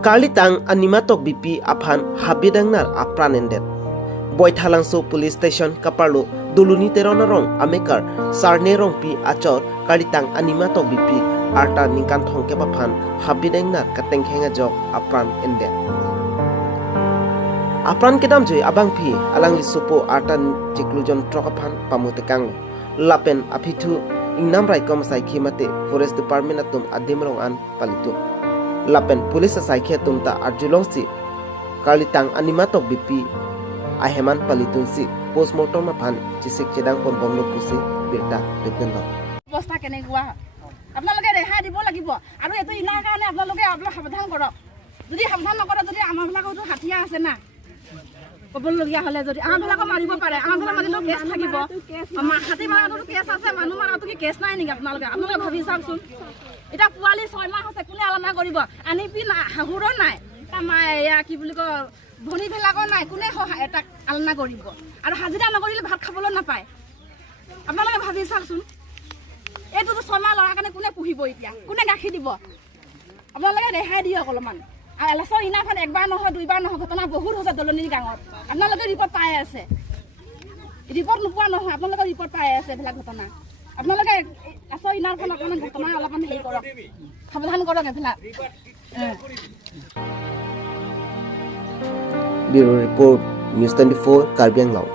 Karlitang animatok BP aphan habidangnar apran endet. Boy thalangso police station kaparlo duluni teronarong amekar sarnerong pi achor Karlitang animatok BP arta ningkan thongke baphan habidangnar katengkhenga jok apran endet. Apran kedam joi abang pi alang lisupo arta ciklujon trokaphan pamutekang lapen apithu ingnam rai komsai khimate forest department atum adimrong an palitu lapen police saikhe tumta arjulongsi Karlitang animatok BP aheman palitun si postmortem aphan chisik chedang pon bomlo kusi birta betenlo অৱস্থা কেনেকুৱা আপোনালোকে ৰেহাই দিব লাগিব আৰু এটো inner কাৰণে আপোনালোকে সাৱধান কৰক যদি সাৱধান নকৰে যদি আমাৰবিলাকতো হাতিয়া আছে না ক'বলগীয়া হ'লে যদি আমাৰবিলাকক মাৰিব পাৰে আমাৰবিলাক মাৰিলেও কেছ থাকিব হাতী মাৰাটো কেছ আছে মানুহ মাৰাটো কি কেছ নাই নেকি আপোনালোকে ভাবি চাওকচোন এটা পোৱালি 6 মাহ হৈছে কোনে আলনা কৰিব আনি পি শাহুৰো নাই এয়া কি বুলি কয় ভনীবিলাকৰ নাই কোনে এটা আলনা কৰিব আৰু হাজিৰা নকৰিলে ভাত খাবলৈ নাপায় আপোনালোকে ভাবি চাওকচোন এইটোতো 6 মাহ ল'ৰাৰ কাৰণে কোনে পুহিব এতিয়া কোনে গাখীৰ দিব আপোনালোকে ৰেহাই দিয়ক অলপমান আৰু এলাচৰ ইনাখন একবাৰ নহয় দুইবাৰ নহয় ঘটনা বহুত হৈছে দলনিৰ গাঁৱত আপোনালোকে ৰিপৰ্ট পাই আছে ৰিপৰ্ট নোপোৱা নহয় আপোনালোকে ৰিপৰ্ট পাই আছে এইবিলাক ঘটনা আপোনালোকে এলাচৰ ইনাৰখন অকণমান ঘটনা অলপমান হেৰি কৰক সাৱধান কৰক এইবিলাক Bureau Report News 24 Karbi Anglao